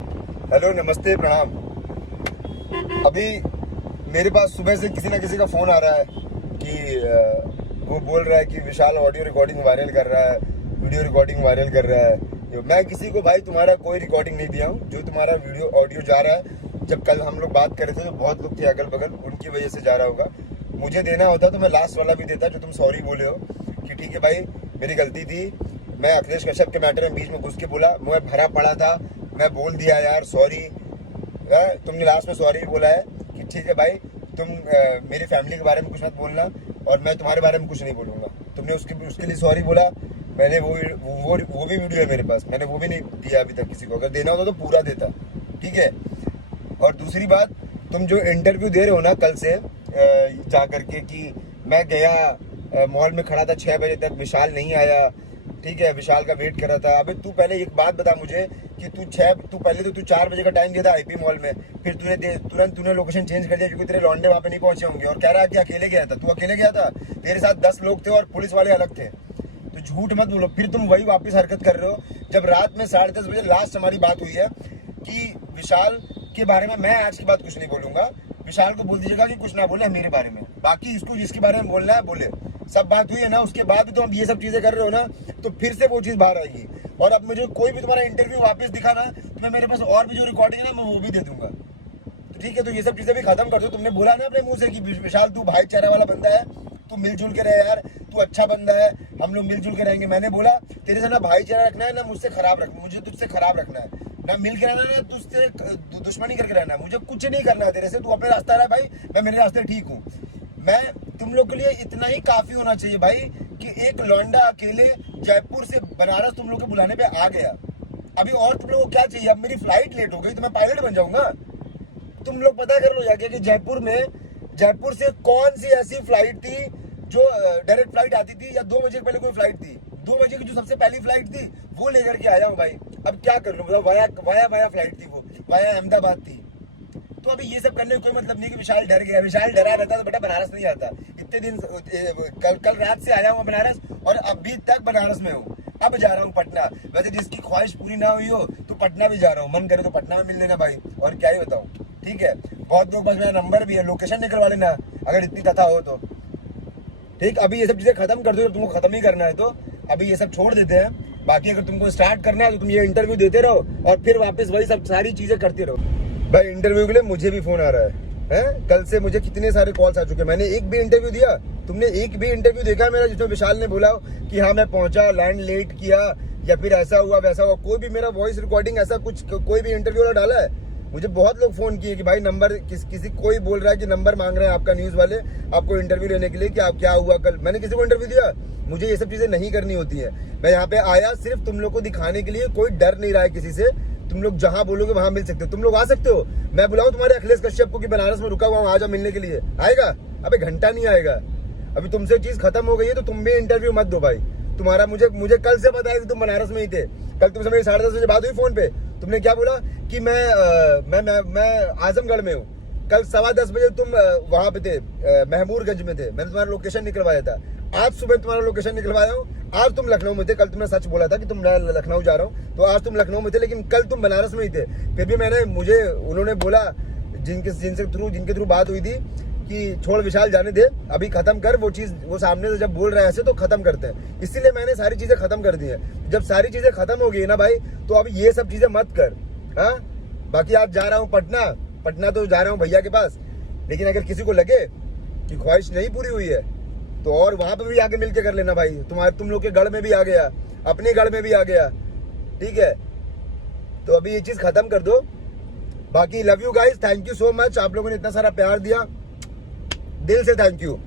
Hello, नमस्ते, प्रणाम। अभी मेरे पास सुबह से किसी ना किसी का फ़ोन आ रहा है कि वो बोल रहा है कि विशाल ऑडियो रिकॉर्डिंग वायरल कर रहा है, वीडियो रिकॉर्डिंग वायरल कर रहा है। मैं किसी को भाई तुम्हारा कोई रिकॉर्डिंग नहीं दिया हूँ। जो तुम्हारा वीडियो ऑडियो जा रहा है, जब कल हम लोग बात कर रहे थे तो बहुत लोग थे अगल बगल, उनकी वजह से जा रहा होगा। मुझे देना होता तो मैं लास्ट वाला भी देता, जो तुम सॉरी बोले हो कि ठीक है भाई मेरी गलती थी, मैं अखिलेश कश्यप के मैटर में बीच में घुस के बोला, मैं भरा पड़ा था, मैं बोल दिया यार सॉरी। तुमने लास्ट में सॉरी बोला है कि ठीक है भाई तुम मेरी फैमिली के बारे में कुछ मत बोलना और मैं तुम्हारे बारे में कुछ नहीं बोलूँगा। तुमने उसके लिए सॉरी बोला। मैंने वो भी वीडियो है मेरे पास, मैंने वो भी नहीं दिया अभी तक किसी को। अगर देना होता तो पूरा देता, ठीक है। और दूसरी बात, तुम जो इंटरव्यू दे रहे हो ना कल से जा करके कि मैं गया मॉल में खड़ा था 6 बजे तक, विशाल नहीं आया, ठीक है, विशाल का वेट कर रहा था। अबे तू पहले एक बात बता मुझे कि तू पहले तो 4 बजे का टाइम दिया था आईपी मॉल में, फिर तुरंत तूने लोकेशन चेंज कर दिया क्योंकि तेरे लौंडे वहाँ पे नहीं पहुंचे होंगे, और कह रहा है कि अकेले गया था। तू अकेले गया था, तेरे साथ 10 लोग थे और पुलिस वाले अलग थे। तो झूठ मत बोलो, फिर तुम वही वापस हरकत कर रहे हो। जब रात में 10:30 बजे लास्ट हमारी बात हुई है कि विशाल के बारे में मैं आज की बात कुछ नहीं बोलूंगा, विशाल को बोल दीजिएगा कि कुछ ना बोले मेरे बारे में, बाकी इसको जिसके बारे में बोलना है बोले। सब बात हुई है ना, उसके बाद भी तो हम ये सब चीजें कर रहे हो ना, तो फिर से वो चीज बाहर आएगी। और अब मुझे कोई भी तुम्हारा इंटरव्यू वापस दिखाना तो मैं, मेरे पास और भी जो रिकॉर्डिंग है ना मैं वो भी दे दूंगा। तो ठीक है, तो ये सब चीजें भी खत्म कर दो। तुमने बोला ना अपने मुंह से कि विशाल तू भाईचारा वाला बंदा है, तू मिलजुल के रहे यार, तू अच्छा बंदा है, हम लोग मिलजुल के रहेंगे। मैंने बोला तेरे से ना भाईचारा रखना है ना मुझसे खराब रखना, मुझे तुझसे खराब रखना है, ना मिल के रहना है ना तुझसे दुश्मनी करके रहना है। मुझे कुछ नहीं करना है तेरे से, तू अपने रास्ता रहा भाई, मैं मेरे रास्ते ठीक हूँ। मैं तुम लोग के लिए इतना ही काफी होना चाहिए भाई कि एक लौंडा अकेले जयपुर से बनारस तुम लोग के बुलाने पे आ गया। अभी और तुम लोग को क्या चाहिए? अब मेरी फ्लाइट लेट हो गई तो मैं पायलट बन जाऊंगा? तुम लोग पता कर लो जाके कि जयपुर से कौन सी ऐसी फ्लाइट थी जो डायरेक्ट फ्लाइट आती थी, या 2 बजे पहले कोई फ्लाइट थी, 2 बजे की जो सबसे पहली फ्लाइट थी वो लेकर के आया हूँ भाई। अब क्या कर लूँ, मतलब वाया फ्लाइट थी, वो वाया अहमदाबाद थी। तो अभी ये सब करने का कोई मतलब नहीं कि विशाल डर गया। विशाल डरा रहता तो बेटा बनारस नहीं आता। इतने दिन कल रात से आया हूँ बनारस और अभी तक बनारस में हूँ। अब जा रहा हूँ पटना। वैसे जिसकी ख्वाहिश पूरी ना हुई हो तो पटना भी जा रहा हूँ, मन करे तो पटना में मिल लेना भाई, और क्या ही बताऊँ। ठीक है, बहुत लोग पास मेरा नंबर भी है, लोकेशन निकलवा लेना अगर इतनी कथा हो तो। ठीक, अभी ये सब चीजें खत्म कर दो। जब तुमको खत्म ही करना है तो अभी ये सब छोड़ देते हैं। बाकी अगर तुमको स्टार्ट करना है तो तुम ये इंटरव्यू देते रहो और फिर वापस वही सब सारी चीजें करते रहो। भाई इंटरव्यू के लिए मुझे भी फोन आ रहा है? कल से मुझे कितने सारे कॉल्स आ चुके हैं। मैंने एक भी इंटरव्यू दिया? तुमने एक भी इंटरव्यू देखा मेरा जिसमें विशाल ने बोला कि हाँ मैं पहुंचा, लैंड लेट किया, या फिर ऐसा हुआ वैसा हुआ? कोई भी मेरा वॉइस रिकॉर्डिंग ऐसा कुछ कोई भी इंटरव्यू वाला डाला है? मुझे बहुत लोग फोन किए कि भाई नंबर कोई बोल रहा है कि नंबर मांग रहे हैं आपका न्यूज वाले, आपको इंटरव्यू लेने के लिए कि आप क्या हुआ कल। मैंने किसी को इंटरव्यू दिया? मुझे ये सब चीजें नहीं करनी होती है। मैं यहाँ पे आया सिर्फ तुम लोग को दिखाने के लिए, कोई डर नहीं रहा है किसी से। तुम लोग जहां बोलोगे वहां मिल सकते हो, तुम लोग आ सकते हो। मैं बुलाऊं तुम्हारे अखिलेश कश्यप को कि बनारस में रुका हुआ हूं, आजा मिलने के लिए? आएगा? अबे घंटा नहीं आएगा। अभी तुमसे चीज खत्म हो गई है तो तुम भी इंटरव्यू मत दो भाई। तुम्हारा मुझे कल से पता है कि तुम बनारस में ही थे। कल तुमसे मेरी 10:30 बजे बात हुई फोन पे, तुमने क्या बोला कि मैं आजमगढ़ में हूँ। कल 10:15 बजे तुम वहां पे थे, महमूरगंज में थे, मैंने तुम्हारा लोकेशन निकलवाया था। आज सुबह तुम्हारा लोकेशन निकलवाया हूँ। आज तुम लखनऊ में थे, कल तुमने सच बोला था कि तुम लखनऊ जा रहा हूँ, तो आज तुम लखनऊ में थे, लेकिन कल तुम बनारस में ही थे। फिर भी उन्होंने बोला जिनके थ्रू बात हुई थी कि छोड़ विशाल जाने दे, अभी खत्म कर वो चीज। वो सामने से जब बोल रहे हैं ऐसे तो खत्म करते हैं, इसीलिए मैंने सारी चीजें खत्म कर दी हैं। जब सारी चीजें खत्म हो गई ना भाई, तो अब ये सब चीजें मत कर। हाँ, बाकी आज जा रहा हूँ पटना तो जा रहा हूँ भैया के पास, लेकिन अगर किसी को लगे कि ख्वाहिश नहीं पूरी हुई है तो और वहां पे भी आके मिलके कर लेना भाई। तुम लोग के गढ़ में भी आ गया, अपने गढ़ में भी आ गया, ठीक है। तो अभी ये चीज खत्म कर दो। बाकी love you guys, thank you so much. आप लोगों ने इतना सारा प्यार दिया, दिल से थैंक यू।